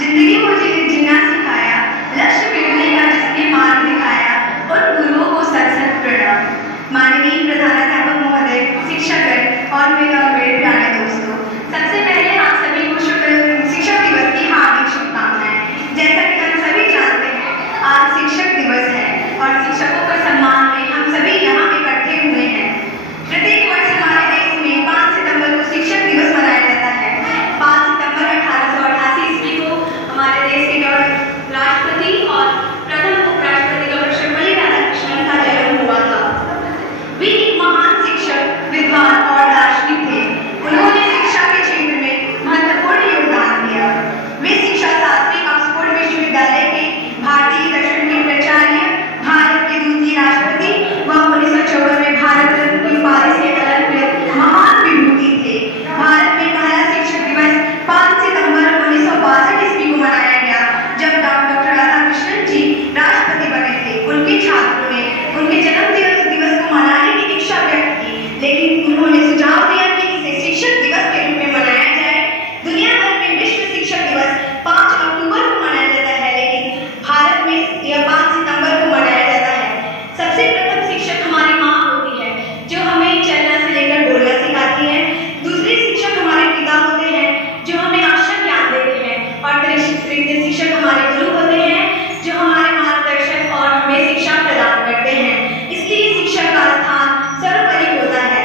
जिंदगी को जीना सिखाया, लक्ष्य मिटने का जिसने मार्ग दिखाया, उन गुरुओं को सत सत प्रणाम। माननीय प्रधानाध्यापक महोदय, शिक्षक और मेरे प्यारे दोस्तों, सबसे पहले आप सभी को शिक्षक दिवस की हार्दिक शुभकामनाएं। जैसा कि हम सभी जानते हैं, आज शिक्षक दिवस है और शिक्षकों के सम्मान में हम सभी यहाँ इकट्ठे हुए हैं। प्रत्येक वर्ष हमारे देश में 5 सितंबर को शिक्षक दिवस मनाया जाता है। 5 सितंबर 1888 ईस्वी को हमारे देश के राष्ट्रपति और प्रथम उपराष्ट्रपति डॉक्टर सर्वपल्ली राधाकृष्णन का जन्म हुआ था। वे एक महान शिक्षक, विद्वान और दार्शनिक थे। उन्होंने शिक्षा के क्षेत्र में महत्वपूर्ण योगदान दिया। वे शिक्षा शास्त्री, ऑक्सफोर्ड विश्वविद्यालय के भारतीय दर्शन के प्राचार्य, भारत के दूसरे राष्ट्रपति व 1954 में भारत रत्न की उपाधि से अलंकृत महान विभूति थे। भारत में पहला शिक्षक दिवस 5 सितंबर 1962 ईस्वी को मनाया गया, जब डॉक्टर राधाकृष्णन जी राष्ट्रपति बने थे। उनके छात्रों ने उनके जन्म दिवस को मनाने की इच्छा व्यक्त की, लेकिन उन्होंने सुझाव दिया कि इसे शिक्षक दिवस के रूप में मनाया जाए। दुनिया भर में विश्व शिक्षक दिवस 5 अक्टूबर को मनाया जाता है, लेकिन भारत में यह 5 सितंबर को मनाया जाता है। सबसे प्रथम शिक्षक हमारी माँ होती है, जो हमें चलना से लेकर बोलना सिखाती है। दूसरे शिक्षक हमारे पिता होते हैं, जो हमें अक्षर ज्ञान देते हैं। और तृतीय शिक्षक हमारे गुरु होते हैं, जो हमारे मार्गदर्शन और हमें शिक्षा प्रदान करते हैं। इसलिए शिक्षक का स्थान सर्वोपरि होता है।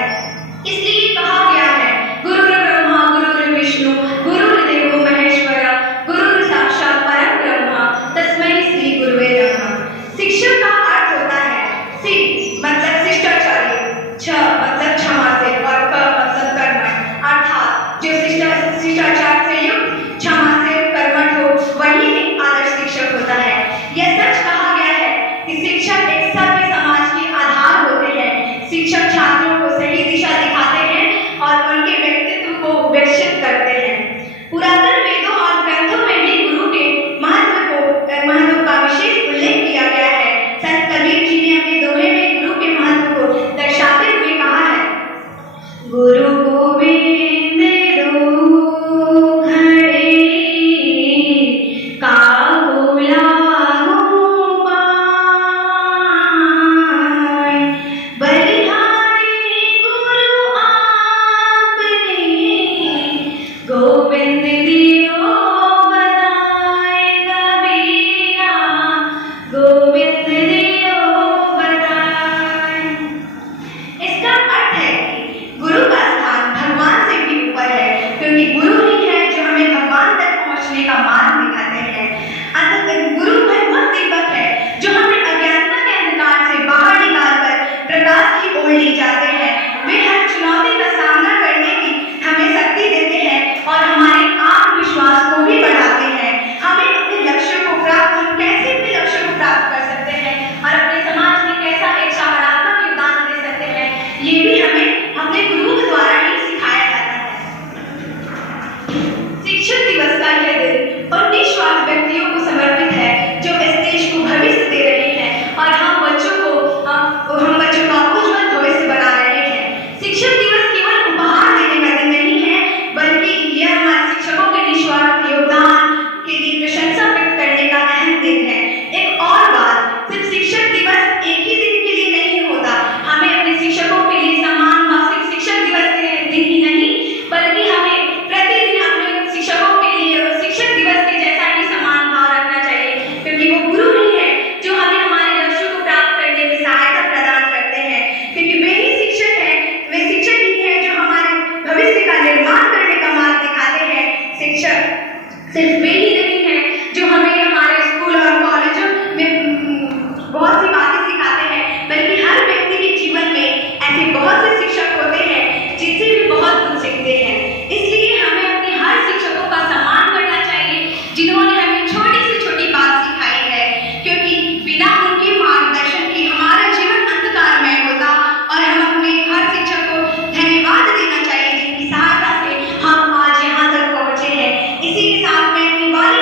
इसलिए कहा गया है, गुरुर्ब्रह्मा गुरुर्विष्णु गुरुर्देवो महेश्वरा गुरुर् साक्षात परम ब्रह्म तस्मै श्री गुरुवे नमः। शिक्षक का अर्थ होता है सि मतलब शिष्टाचार्य, छ मतलब क्षमा से और क मतलब कर्मठ, अर्थात जो शिष्टाचार से युक्त, क्षमा से कर्मठ हो, वही एक आदर्श शिक्षक होता है। यह सच कहा गया है कि शिक्षक एक सभ्य समाज के आधार होते हैं। शिक्षक छात्रों को सही दिशा दिखाते हैं और उनके व्यक्तित्व को विकसित करते हैं। पुरातन वेदों और ग्रंथों में भी गुरु के महत्व का विशेष उल्लेख किया गया है। संत कबीर जी ने अपने दोहे में गुरु के महत्व को दर्शाते हुए कहा है, गुरु गोविंद दो खड़े काहू लागू पाए, बलिहारी गुरु आपने गोविंद दियो बधाई कबीरा, गोविंद दियो बधाई। इसका अर्थ है कि गुरु का स्थान भगवान से भी ऊपर है, क्योंकि गुरु ही है जो हमें भगवान तक पहुंचने का मार्ग दिखाते हैं। अंततः गुरु वह दीपक है जो हमें अज्ञानता के अंधकार से बाहर निकालकर प्रकाश की ओर ले जाते हैं। वे हर चुनौती का सामना करने की हमें शक्ति देते हैं और हमारे आत्मविश्वास को भी बढ़ाते हैं। हमें अपने लक्ष्य को प्राप्त कर सकते हैं और अपने समाज में कैसा एक सकारात्मक योगदान दे सकते हैं, ये भी हमें अपने गुरु के द्वारा ही सिखाया जाता है। शिक्षक दिवस का यह दिन उन निस्वार्थ व्यक्तियों को समर्पित है जो इस देश को भविष्य दे रहे हैं और हम बच्चों का उज्जवल भविष्य बना रहे हैं। शिक्षक दिवस केवल उपहार देने का दिन नहीं है, बल्कि यह हमारे शिक्षकों के निस्वार्थ योगदान के लिए प्रशंसा व्यक्त करने का अहम दिन है। एक और बात, सिर्फ शिक्षक दिवस एक ही दिन के लिए नहीं होता। हमें अपने शिक्षकों के लिए सम्मान वार्षिक शिक्षक दिवस के दिन ही नहीं, बल्कि हमें प्रतिदिन अपने शिक्षकों के लिए शिक्षक दिवस के जैसा ही सम्मान भाव रखना चाहिए, क्योंकि वो गुरु ही है जो हमें हमारे लक्ष्यों को प्राप्त करने में सहायता प्रदान करते हैं। क्योंकि वे शिक्षक ही है जो हमारे भविष्य का निर्माण करने का मार्ग दिखाते हैं। शिक्षक सिर्फ वे ही नहीं है जो हमें हमारे स्कूल और कॉलेजों में बहुत सी बातें सिखाते हैं, बल्कि हर व्यक्ति के जीवन में ऐसे बहुत से शिक्षक होते हैं जिनसे भी बहुत कुछ सीखते हैं। इसलिए हमें अपने हर शिक्षकों का सम्मान करना चाहिए, जिन्होंने हमें छोटी से छोटी बात सिखाई है, क्योंकि बिना उनके मार्गदर्शन के हमारा जीवन अंधकारमय होता। और हम अपने हर शिक्षक को धन्यवाद देना चाहिए, जिनकी सहायता से हम आज यहाँ तक पहुँचे हैं। इसी के साथ मैं अपनी बात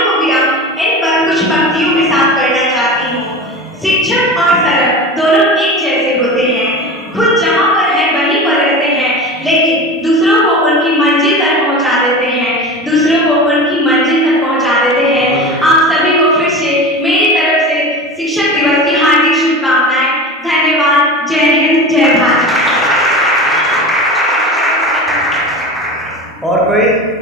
और कोई